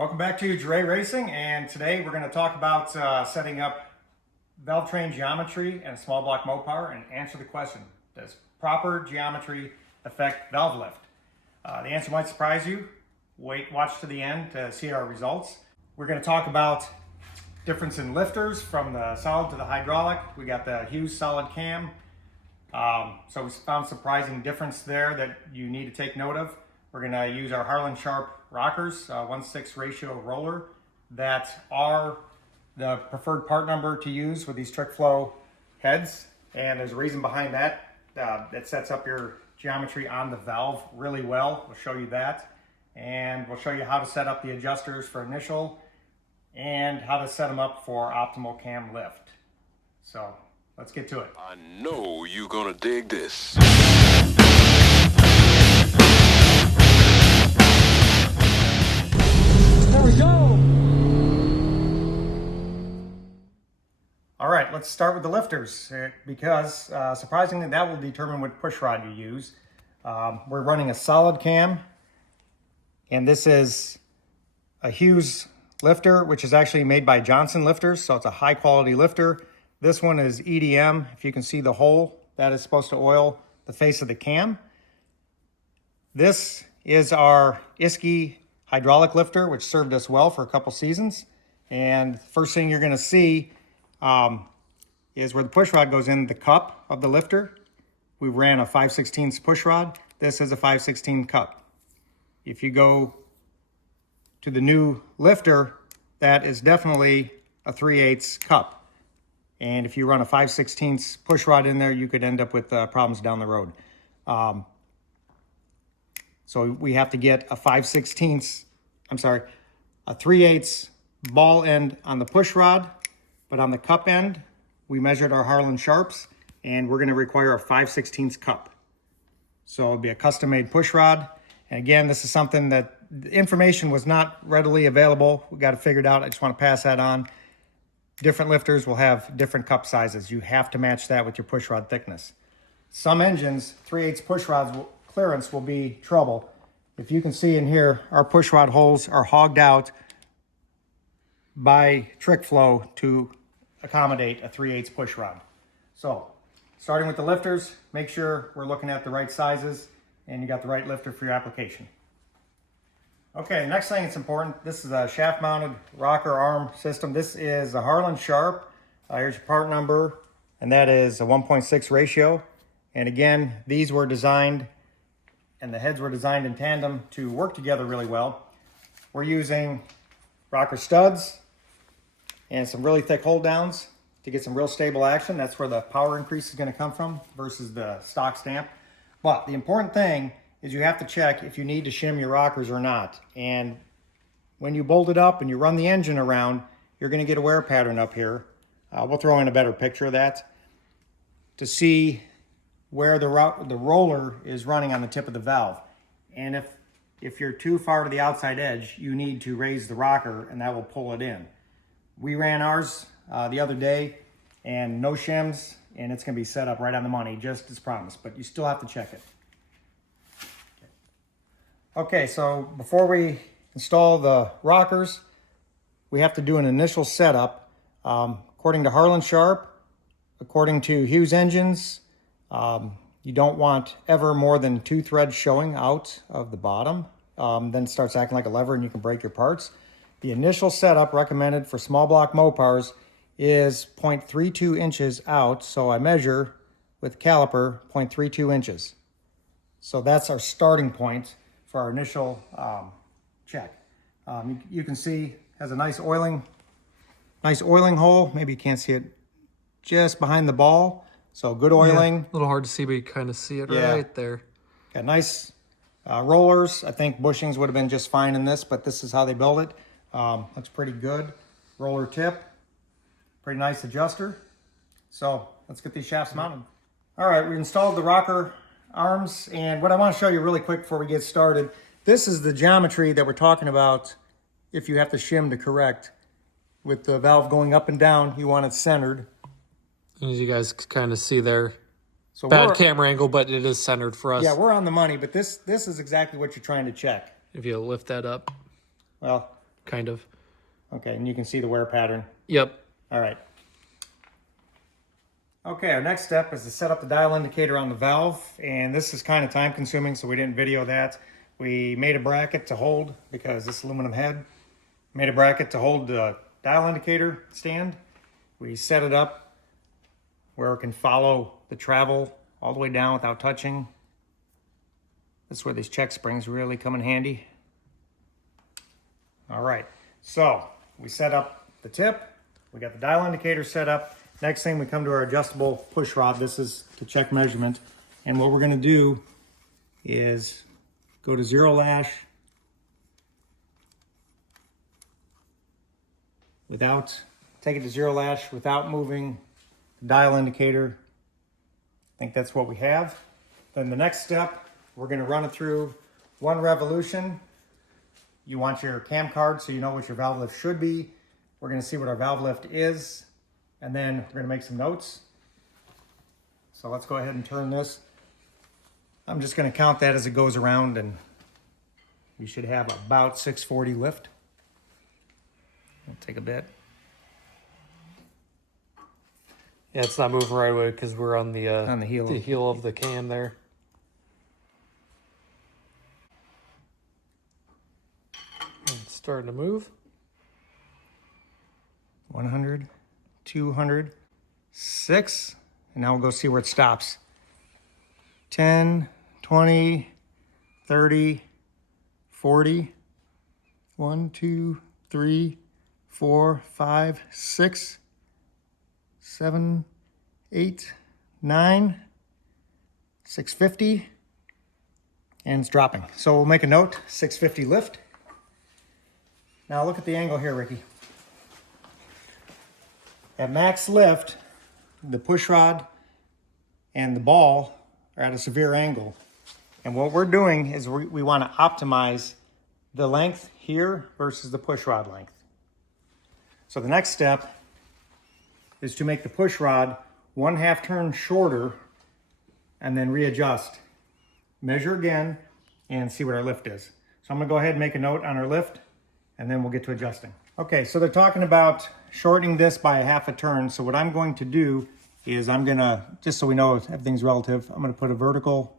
Welcome back to Dre Racing, and today we're going to talk about setting up valve train geometry and a small block Mopar and answer the question, does proper geometry affect valve lift? The answer might surprise you. Watch to the end to see our results. We're going to talk about difference in lifters from the solid to the hydraulic. We got the Hughes solid cam. So we found surprising difference there that you need to take note of. We're going to use our Harlan Sharp rockers, 1:6 ratio roller, that are the preferred part number to use with these trick flow heads. And there's a reason behind that. That sets up your geometry on the valve really well. We'll show you that. And we'll show you how to set up the adjusters for initial and how to set them up for optimal cam lift. So let's get to it. I know you're gonna dig this. There we go. All right, let's start with the lifters because surprisingly that will determine what push rod you use. We're running a solid cam, and this is a Hughes lifter, which is actually made by Johnson Lifters, so it's a high quality lifter. This one is EDM. If you can see the hole, that is supposed to oil the face of the cam. This is our Iski hydraulic lifter, which served us well for a couple seasons. And first thing you're going to see is where the push rod goes in the cup of the lifter. We ran a 5/16 push rod. This is a 5/16 cup. If you go to the new lifter, that is definitely a 3/8 cup. And if you run a 5/16 push rod in there, you could end up with problems down the road. So we have to get a 3/8 ball end on the push rod, but on the cup end, we measured our Harlan Sharps, and we're gonna require a 5/16 cup. So it'll be a custom-made push rod. And again, this is something that the information was not readily available. We got it figured out. I just wanna pass that on. Different lifters will have different cup sizes. You have to match that with your push rod thickness. Some engines, 3/8 push rods clearance will be trouble. If you can see in here, our push rod holes are hogged out by trick flow to accommodate a 3/8 push rod. So starting with the lifters, make sure we're looking at the right sizes and you got the right lifter for your application. Okay, next thing that's important, this is a shaft mounted rocker arm system. This is a Harlan Sharp. Here's your part number, and that is a 1.6 ratio. And again, these were designed and the heads were designed in tandem to work together really well. We're using rocker studs and some really thick hold downs to get some real stable action. That's where the power increase is going to come from versus the stock stamp. But the important thing is you have to check if you need to shim your rockers or not. And when you bolt it up and you run the engine around, you're going to get a wear pattern up here. We'll throw in a better picture of that to see where the roller is running on the tip of the valve. And if you're too far to the outside edge, you need to raise the rocker and that will pull it in. We ran ours the other day and no shims, and it's gonna be set up right on the money, just as promised, but you still have to check it. Okay, so before we install the rockers, we have to do an initial setup. According to Harlan Sharp, according to Hughes engines, you don't want ever more than 2 threads showing out of the bottom. Then it starts acting like a lever and you can break your parts. The initial setup recommended for small block Mopars is 0.32 inches out. So I measure with caliper 0.32 inches. So that's our starting point for our initial check. You can see has a nice oiling hole. Maybe you can't see it just behind the ball. So good oiling. Yeah, a little hard to see, but you kind of see it right there. Got nice rollers. I think bushings would have been just fine in this, but this is how they build it. Looks pretty good. Roller tip. Pretty nice adjuster. So let's get these shafts mounted. All right, we installed the rocker arms, and what I want to show you really quick before we get started, this is the geometry that we're talking about if you have to shim to correct. With the valve going up and down, you want it centered. As you guys kind of see there, So bad camera angle, but it is centered for us. Yeah, we're on the money, but this is exactly what you're trying to check. If you lift that up. Well, kind of. Okay, and you can see the wear pattern. Yep. All right. Okay, our next step is to set up the dial indicator on the valve, and this is kind of time consuming, so we didn't video that. We made a bracket to hold, because this aluminum head, made a bracket to hold the dial indicator stand. We set it up where it can follow the travel all the way down without touching. This is where these check springs really come in handy. All right, so we set up the tip, we got the dial indicator set up. Next thing, we come to our adjustable push rod. This is to check measurement. And what we're gonna do is go to zero lash take it to zero lash without moving the dial indicator. I think that's what we have. Then the next step, we're gonna run it through 1 revolution. You want your cam card so you know what your valve lift should be. We're gonna see what our valve lift is, and then we're gonna make some notes. So let's go ahead and turn this. I'm just gonna count that as it goes around, and we should have about 640 lift. It'll take a bit. Yeah, it's not moving right away because we're on the heel of the cam there. It's starting to move. 100, 200, 6, and now we'll go see where it stops. 10, 20, 30, 40, 1, 2, 3, 4, 5, 6, 7, 8, 9, 650, and it's dropping. So we'll make a note, 650 lift. Now look at the angle here, Ricky. At max lift, the push rod and the ball are at a severe angle. And what we're doing is we want to optimize the length here versus the push rod length. So the next step is to make the push rod 1/2 turn shorter and then readjust. Measure again and see what our lift is. So I'm gonna go ahead and make a note on our lift, and then we'll get to adjusting. Okay, so they're talking about shortening this by 1/2 turn. So what I'm going to do is I'm gonna, just so we know everything's relative, I'm gonna put a vertical,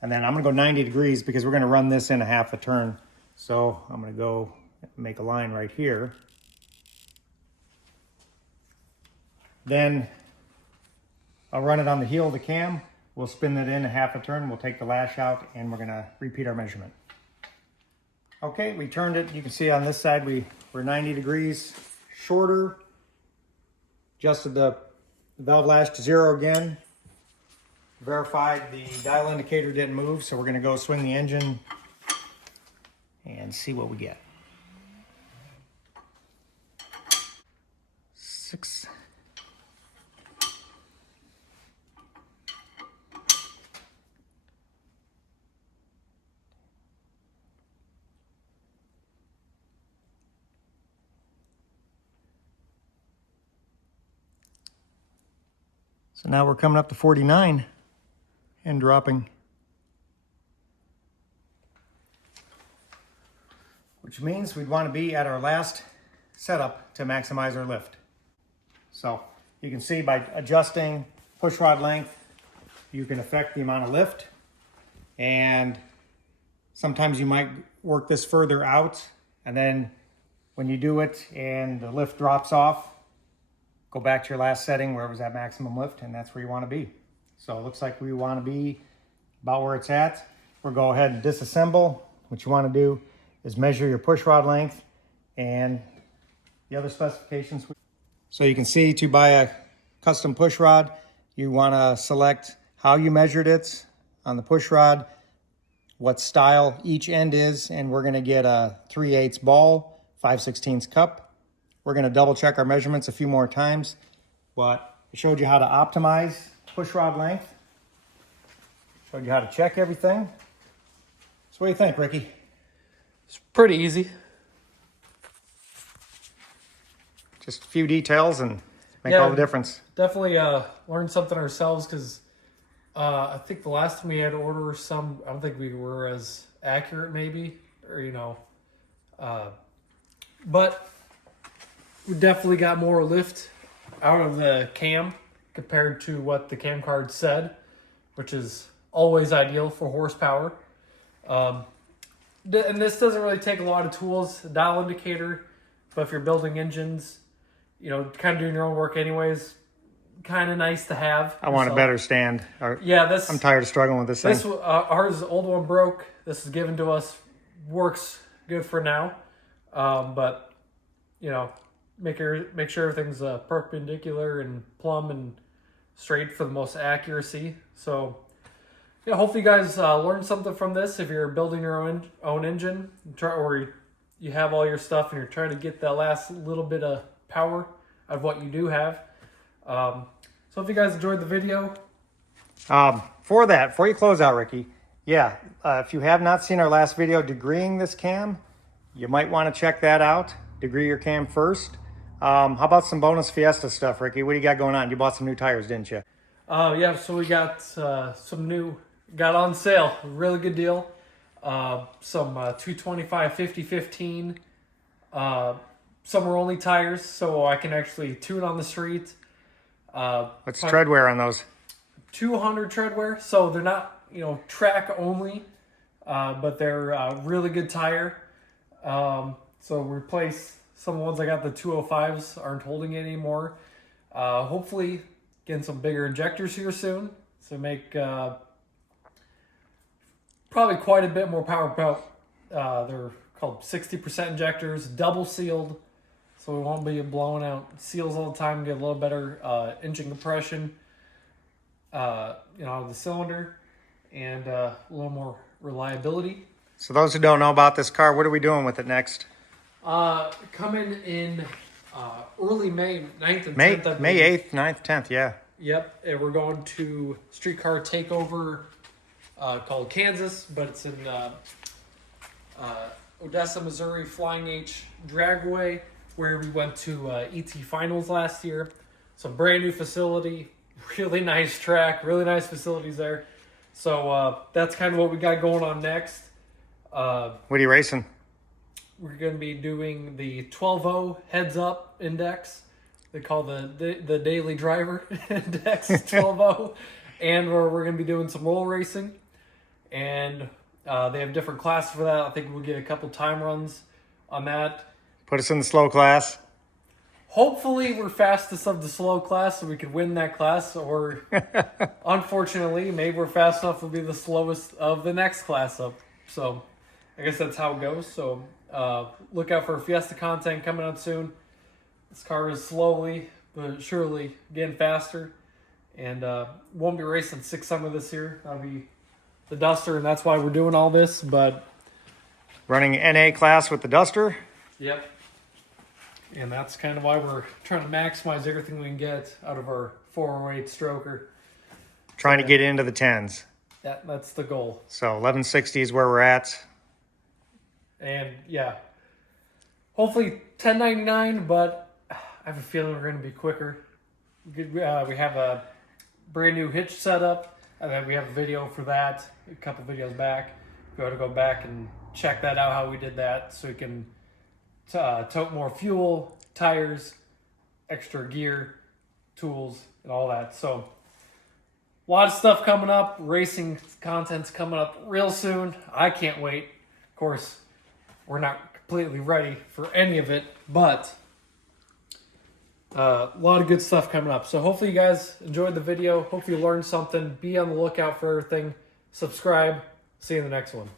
and then I'm gonna go 90 degrees because we're gonna run this in 1/2 turn. So I'm gonna go make a line right here. Then I'll run it on the heel of the cam. We'll spin that in 1/2 turn. We'll take the lash out, and we're gonna repeat our measurement. Okay, we turned it. You can see on this side we're 90 degrees shorter. Adjusted the valve lash to 0 again. Verified the dial indicator didn't move, so we're gonna go swing the engine and see what we get. 6. So now we're coming up to 49 and dropping. Which means we'd want to be at our last setup to maximize our lift. So you can see by adjusting push rod length, you can affect the amount of lift. And sometimes you might work this further out, and then when you do it and the lift drops off, go back to your last setting where it was at maximum lift, and that's where you want to be. So it looks like we want to be about where it's at. We'll go ahead and disassemble. What you want to do is measure your push rod length and the other specifications. So you can see, to buy a custom push rod, you want to select how you measured it on the push rod, what style each end is, and we're going to get a 3/8 ball, 5/16 cup. We're going to double check our measurements a few more times, but I showed you how to optimize push rod length. Showed you how to check everything. So what do you think, Ricky? It's pretty easy. Just a few details and make all the difference. Definitely learned something ourselves, because I think the last time we had to order some, I don't think we were as accurate maybe, or But we definitely got more lift out of the cam compared to what the cam card said, which is always ideal for horsepower. And this doesn't really take a lot of tools, a dial indicator, but if you're building engines, you know, kind of doing your own work anyways, kind of nice to have. I want a better stand. Yeah, I'm tired of struggling with this thing. Ours old one broke. This is given to us. Works good for now, but you know, make sure everything's perpendicular and plumb and straight for the most accuracy. So yeah, hopefully you guys learned something from this. If you're building your own engine, or you have all your stuff and you're trying to get that last little bit of power out of what you do have. So if you guys enjoyed the video. Before you close out, Ricky, if you have not seen our last video degreeing this cam, you might want to check that out. Degree your cam first. How about some bonus Fiesta stuff, Ricky? What do you got going on? You bought some new tires, didn't you? Yeah, so we got some new, got on sale, really good deal. Some 225 50-15 summer only tires, so I can actually tune on the street. What's tread wear on those? 200 tread wear, so they're not, you know, track only, but they're a really good tire. So replace some of the ones I got, the 205s aren't holding it anymore. Hopefully getting some bigger injectors here soon, so make probably quite a bit more power. They're called 60% injectors, double sealed, so we won't be blowing out seals all the time. Get a little better engine compression, out of the cylinder, and a little more reliability. So those who don't know about this car, what are we doing with it next? Coming in early May 9th and May 10th. May 8th, 9th, 10th, yeah. Yep, and we're going to Streetcar Takeover called Kansas, but it's in Odessa, Missouri, Flying H Dragway, where we went to ET Finals last year. So brand new facility, really nice track, really nice facilities there. So that's kind of what we got going on next. What are you racing? We're going to be doing the 12.0 heads up index. They call the daily driver index 12.0. And we're going to be doing some roll racing. And they have different classes for that. I think we'll get a couple time runs on that. Put us in the slow class. Hopefully we're fastest of the slow class so we could win that class. Or unfortunately, maybe we're fast enough to be the slowest of the next class up. So I guess that's how it goes. So look out for Fiesta content coming out soon. This car is slowly but surely getting faster, and won't be racing 6 summer this year. That'll be the Duster, and that's why we're doing all this. But running NA class with the Duster. Yep, and that's kind of why we're trying to maximize everything we can get out of our 408 stroker. Trying to get into the 10s. That's the goal. So 1160 is where we're at. And yeah, hopefully 1099, but I have a feeling we're going to be quicker. We have a brand new hitch setup, and then we have a video for that a couple videos back. We ought to go back and check that out, how we did that, so we can tote more fuel, tires, extra gear, tools, and all that. So a lot of stuff coming up. Racing content's coming up real soon. I can't wait. Of course, we're not completely ready for any of it, but a lot of good stuff coming up. So hopefully you guys enjoyed the video. Hopefully you learned something. Be on the lookout for everything. Subscribe. See you in the next one.